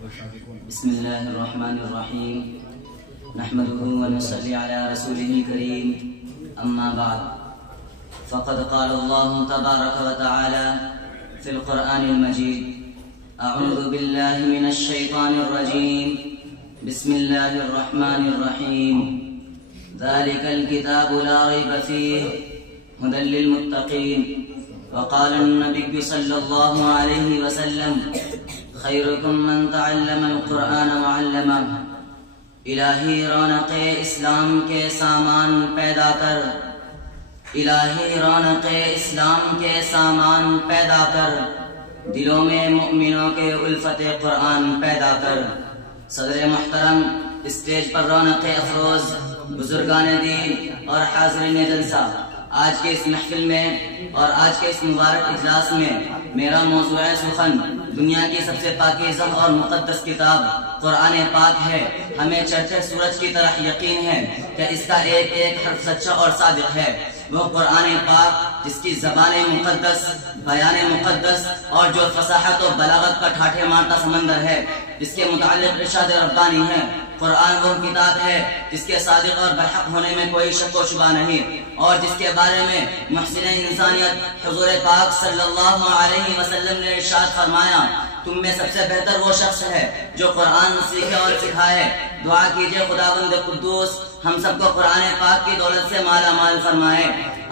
بسم الله الرحمن الرحيم نحمده ونصلي على رسوله الكريم أما بعد فقد قال الله تبارك وتعالى في القرآن المجيد أعوذ بالله من الشيطان الرجيم بسم الله الرحمن الرحيم ذلك الكتاب لا ريب فيه هدى للمتقين وقال النبي صلى الله عليه وسلم خيركم من تعلم القرآن وعلمه الہی رونق اسلام کے سامان پیدا کر الہی رونق اسلام کے سامان پیدا کر دلوں میں مؤمنوں کے الفت قرآن پیدا کر۔ صدر محترم، اسٹیج پر رونق افروز بزرگان دین اور حاضرین جلسہ، آج کے اس محفل میں اور آج کے اس مبارک اجلاس میں میرا موضوع سخن دنیا کی سب سے پاکیزہ اور مقدس کتاب قرآن پاک ہے۔ ہمیں چڑھتے سورج کی طرح یقین ہے کہ اس کا ایک ایک حرف سچا اور صادق ہے۔ وہ قرآن پاک جس کی زبان مقدس، بیان مقدس اور جو فصاحت و بلاغت کا ٹھاٹھے مارتا سمندر ہے، جس کے متعلق ارشاد ربانی ہے۔ قرآن وہ کتاب ہے جس کے صادق اور برحق ہونے میں کوئی شک و شبہ نہیں، اور جس کے بارے میں محسن انسانیت حضور پاک صلی اللہ علیہ وسلم نے ارشاد فرمایا، تم میں سب سے بہتر وہ شخص ہے جو قرآن سیکھے اور سکھائے۔ دعا کیجئے خداوند قدوس ہم سب کو قرآن پاک کی دولت سے مالا مال فرمائے،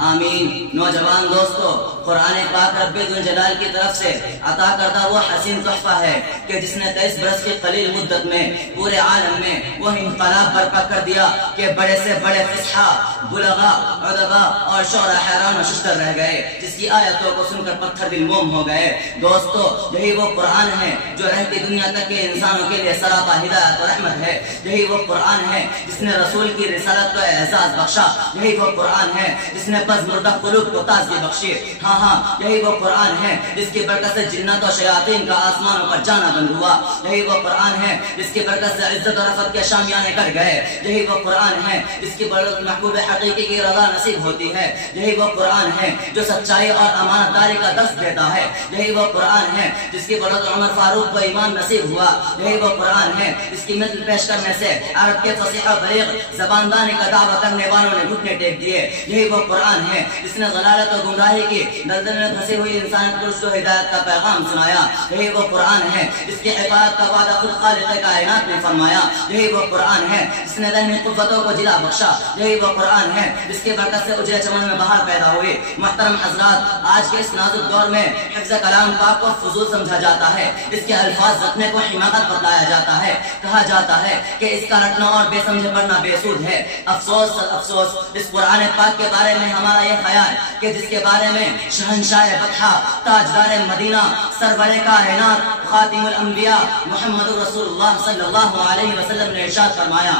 آمین۔ نوجوان دوستو، قرآن پاک رب ذوالجلال کی طرف سے عطا کردہ وہ حسین تحفہ ہے کہ جس نے 23 برس کی قلیل مدت میں پورے عالم میں وہ انقلاب برپا کر دیا کہ بڑے سے بڑے فصحاء، بلغاء، ادباء اور شعراء حیران و ششدر رہ گئے، جس کی آیتوں کو سن کر پتھر دل موم ہو گئے۔ دوستو، یہی وہ قرآن ہے جو رہتی دنیا تک کے انسانوں کے لیے سراپا ہدایت و رحمت ہے۔ یہی وہ قرآن ہے جس نے رسول کی رسالت کو اعزاز بخشا۔ یہی وہ قرآن ہے جس نے پس مردہ قلوب کو تازگی بخشی۔ ہاں، یہی وہ قرآن ہے جس کی برکت سے جنات و شیاطین کا آسمانوں پر جانا بند ہوا۔ یہی وہ قرآن ہے جس کی برکت سے عزت و رفعت کے شامیانے کٹ گئے۔ یہی وہ قرآن ہے جس کی برکت محبوب حقیقی کی رضا نصیب ہوتی ہے۔ یہی وہ قرآن ہے جو سچائی اور امانت داری کا درس دیتا ہے۔ یہی وہ قرآن ہے جس کی برکت عمر فاروق کو ایمان نصیب ہوا۔ یہی وہ قرآن ہے جس کی مثل پیش کرنے سے عرب کے فصیح و بلیغ زباندانی کا دعویٰ کرنے والوں نے گھٹنے ٹیک دیے۔ یہی وہ قرآن ہے جس نے ضلالت و گمراہی کی دلدل میں پھنسی ہوئی انسانیت کو رشد و ہدایت کا پیغام سنایا۔ یہی وہ قرآن ہے جس کی حفاظت کا وعدہ خود خالق کائنات نے فرمایا۔ یہی وہ قرآن ہے جس نے ذہنی قوتوں کو جلا بخشا۔ یہی وہ قرآن ہے جس کی برکت سے اجرے چمن میں بہار پیدا ہوئی۔ محترم حضرات، آج کے اس نازک دور میں حفظ کلام پاک کو فضول سمجھا جاتا ہے، اس کے الفاظ رکھنے کو حماقت بتلایا جاتا ہے۔ کہا جاتا ہے کہ اس کا رٹنا اور بے سمجھے پڑھنا بے سود ہے۔ افسوس افسوس، اس قرآن پاک کے بارے میں ہمارا یہ خیال کہ جس کے بارے میں شہنشاہ بطحا، تاجدار مدینہ، سرور کائنات، خاتم الانبیاء محمد رسول اللہ صلی اللہ علیہ وسلم نے ارشاد فرمایا،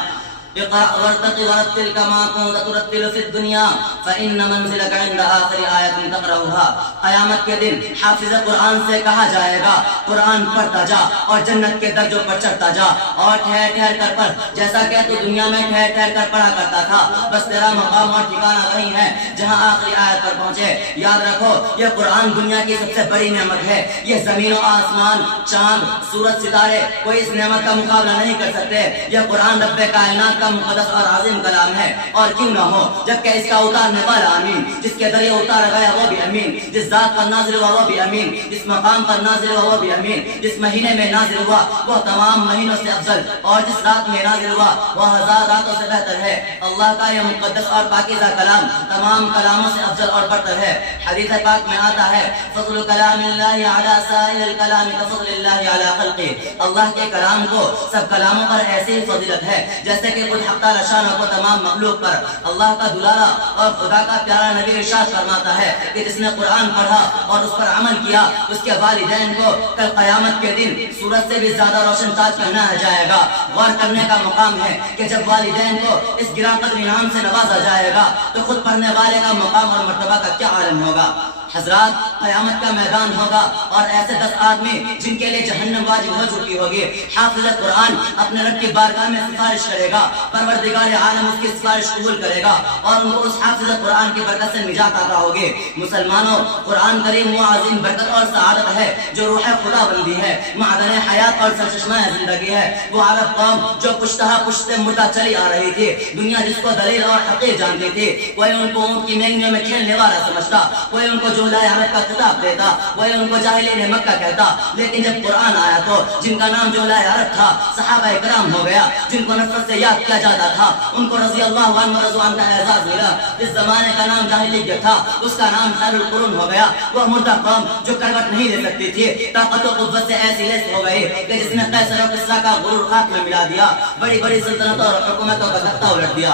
اقرأ وارتقي ورتل كما كنت ترتل في الدنيا فإن منزلك عند آخر آية تقرأها۔ قیامت کے دن حافظ قرآن سے کہا جائے گا، قرآن پڑھتا جا اور جنت کے درجوں پر چڑھتا جا، اور ٹھہر ٹھہر کر پڑھ جیسا کہ تو دنیا میں ٹھہر ٹھہر کر پڑھا کرتا تھا، بس تیرا مقام اور ٹھکانہ وہی ہے جہاں آخری آیت پر پہنچے۔ یاد رکھو، یہ قرآن دنیا کی سب سے بڑی نعمت ہے۔ یہ زمین و آسمان، چاند، سورج، ستارے کوئی اس نعمت کا مقابلہ نہیں کر سکتے۔ یہ قرآن رب کائنات کا مقدس اور عظیم کلام ہے، اور کیوں نہ ہو جبکہ اس کا اتارنے والا امین، جس کے ذریعے اتارا گیا وہ بھی امین، جس ذات پر نازل ہوا وہ بھی امین، جس مقام پر نازل ہوا وہ بھی امین، جس مہینے میں نازل ہوا وہ تمام مہینوں سے افضل، اور جس رات میں نازل ہوا وہ 1000 راتوں سے بہتر ہے۔ اللہ کا یہ مقدس اور پاکیزہ کلام تمام کلاموں سے افضل اور برتر ہے۔ حدیث پاک میں آتا ہے، فضل کلام اللہ علی سائر الکلام کفضل اللہ علی خلقہ۔ اللہ کے کلام کو سب کلاموں پر ایسی فضیلت ہے جیسے کہ خود حق تعالی شان کو تمام مخلوق پر اللہ کا دلارا اور خدا کا پیارا نبی ارشاد فرماتا ہے کہ جس نے قرآن پڑھا اور اس پر عمل کیا، اس کے والدین کو کل قیامت کے دن سورج سے بھی زیادہ روشن تاج پہنایا جائے گا۔ غور کرنے کا مقام ہے کہ جب والدین کو اس گراں قدر انعام سے نوازا جائے گا تو خود پڑھنے والے کا مقام اور مرتبہ کا کیا عالم ہوگا۔ حضرات قیامت کا میدان ہوگا اور ایسے 10 آدمی جن کے لیے جہنم واجب ہو چکی ہوگی، حافظ قرآن اپنے رب کی بارگاہ میں سفارش کرے گا، پروردگار عالم اس کی سفارش قبول کرے گا اور ان کو اس حافظ قرآن کی برکت سے نجات عطا ہوگی۔ مسلمانوں، قرآن کریم وہ عظیم برکت اور سعادت ہے جو روح خدا بندی ہے، معدن حیات اور سرچشمہ زندگی ہے۔ وہ عرب قوم جو پشتے مردہ چلی آ رہی تھی، دنیا جس کو دلیل اور حقیر جانتی تھی، کوئی ان کو اونٹ کی مینگنیوں میں کھیلنے والا سمجھتا، کوئی ان کو جولائے عرب کا خطاب دیتا، کوئی ان کو جاہلین مکہ کہتا۔ لیکن جب قرآن آیا تو جن کا نام جولائے عرب تھا صحابہ کرام ہو گیا، جن کو نفرت سے یاد کیا جاتا تھا ان کو رضی اللہ عنہ رضوان کا اعزاز ملا۔ جس زمانے کا نام جاہلیت تھا اس کا نام خیر القرون ہو گیا۔ وہ مردہ قوم جو کروٹ نہیں لے سکتی تھی، طاقت و قوت سے ایسی لیس ہو گئی کہ جس نے قیصر و کسریٰ کا غرور خاک میں ملا دیا، بڑی بڑی سلطنتوں اور حکومتوں کا تختہ الٹ دیا۔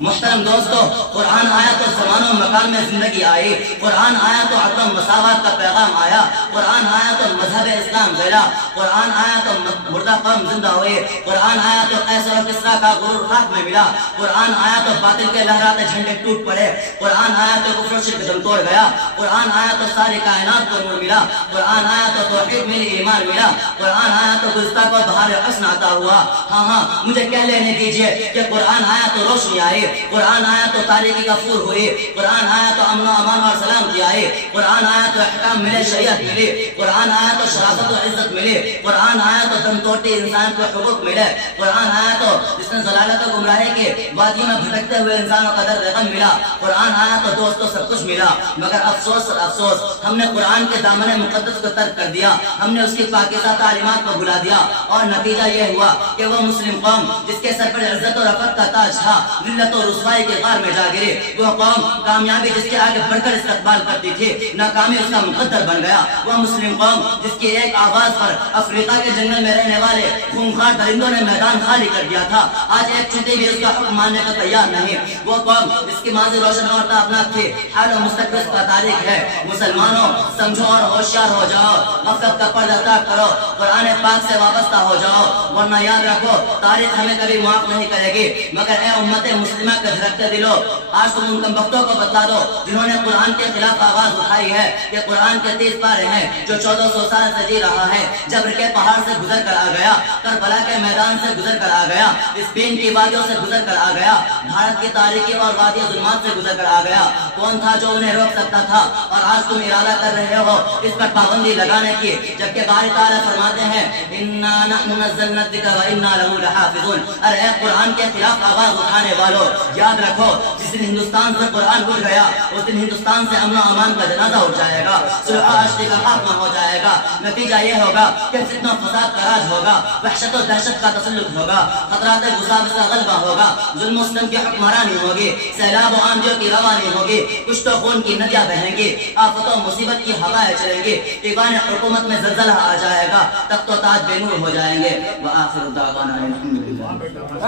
محترم دوستو، قرآن آیا تو زمان و مکان میں زندگی آئی، قرآن آیا تو عدل و مساوات کا پیغام آیا، قرآن آیا تو مذہب اسلام پھیلا، قرآن آیا تو مردہ قوم زندہ ہوئے، قرآن آیا تو قیصر و کسریٰ کا غرور خاک میں ملا، قرآن آیا تو باطل کے لہراتے جھنڈے ٹوٹ پڑے، قرآن آیا تو کفر و شرک دم توڑ گیا، قرآن آیا تو ساری کائنات کو نور ملا، قرآن آیا تو توحید ملی، ایمان ملا، قرآن آیا تو گزشتہ کو بہار حسن عطا ہوا۔ ہاں مجھے کہہ لینے دیجئے کہ قرآن آیا تو روشنی آئی، قرآن آیا تو تاریکی کا فور ہوئی، قرآن آیا تو امن و امان اور سلامتی آئی، قرآن آیا تو احکام ملے، شریعت ملی، قرآن آیا تو شرافت و عزت ملی، قرآن آیا تو دم توڑتی انسان کو حقوق ملے، قرآن آیا تو جس نے ضلالت و گمراہی کے وادیوں میں بھٹکتے ہوئے انسانوں کا درد غم ملا، قرآن آیا تو دوستوں سب کچھ ملا۔ مگر افسوس اور افسوس، ہم نے قرآن کے دامن مقدس کو ترک کر دیا، ہم نے اس کی پاکیزہ تعلیمات کو بھلا دیا اور نتیجہ یہ ہوا کہ وہ مسلم قوم جس کے سر پر عزت و رفعت کا تاج تھا، ذلت و رسوائی کے غار میں جا گرے۔ وہ قوم کامیابی جس کے آگے بڑھ کر استقبال کرتی تھی، ناکامی اس کا مقدر بن گیا۔ وہ مسلم قوم جس کی ایک آواز پر افریقہ کے جنگل میں رہنے والے خونخوار درندوں نے میدان خالی کر دیا تھا، آج ایک چیونٹی بھی اس کا حکم ماننے کو تیار نہیں۔ وہ قوم جس کی ماضی روشن اور تابناک تھی، حال و مستقبل کا تاریخ ہے۔ مسلمانوں، سمجھو اور ہوشیار ہو جاؤ، غفلت کا پردہ طاق کرو، قرآن پاک سے وابستہ ہو جاؤ، ورنہ یاد رکھو تاریخ ہمیں کبھی معاف نہیں کرے گی۔ مگر اے امت مسلمہ کے دھڑکتے دلوں، آج تم ان کم بختوں کو بتلا دو جنہوں نے قرآن کے خلاف آواز اٹھائی ہے کہ قرآن کے 30 پارے ہیں جو 1400 سال سے جی رہا ہے، جبر کے پہاڑ سے گزر کر آ گیا، کربلا کے میدان سے گزر کر آ گیا، اسپین کی وادیوں سے گزر کر آ گیا، بھارت کی تاریکی اور وادی ظلمات سے گزر کر آ گیا۔ کون تھا جو انہیں روک سکتا تھا؟ اور آج تم ارادہ کر رہے ہو اس پر پابندی لگانے کی، جبکہ باری تعالیٰ فرماتے ہیں اِنَّا نَحْنُ نَزَّلْنَا الذِّكْرَ وَإِنَّا لَهُ لَحَافِظُونَ۔ ارے اے قرآن کے خلاف آواز اٹھانے والوں، یاد رکھو جس دن ہندوستان سے قرآن اڑ گیا اس دن ہندوستان سے امن و امان کا جنازہ اٹھ جائے گا، صلح و عشق کا خاتمہ ہو جائے گا۔ نتیجہ یہ ہوگا کہ فتنہ و فساد کا راج ہوگا، وحشت و دہشت کا تسلط ہوگا، خطرات غصاب کا غلبہ ہوگا، ظلم و ستم کی حکمرانی ہوگی، سیلاب و آندھیوں کی روانی ہوگی، کشت و خون کی ندیاں بہیں گی، آفت و مصیبت کی ہوائیں چلیں گی، ایوان حکومت میں زلزلہ آ جائے گا، تخت و تاج بے نور ہو جائیں گے۔ وآخر دعوانا الحمدللہ۔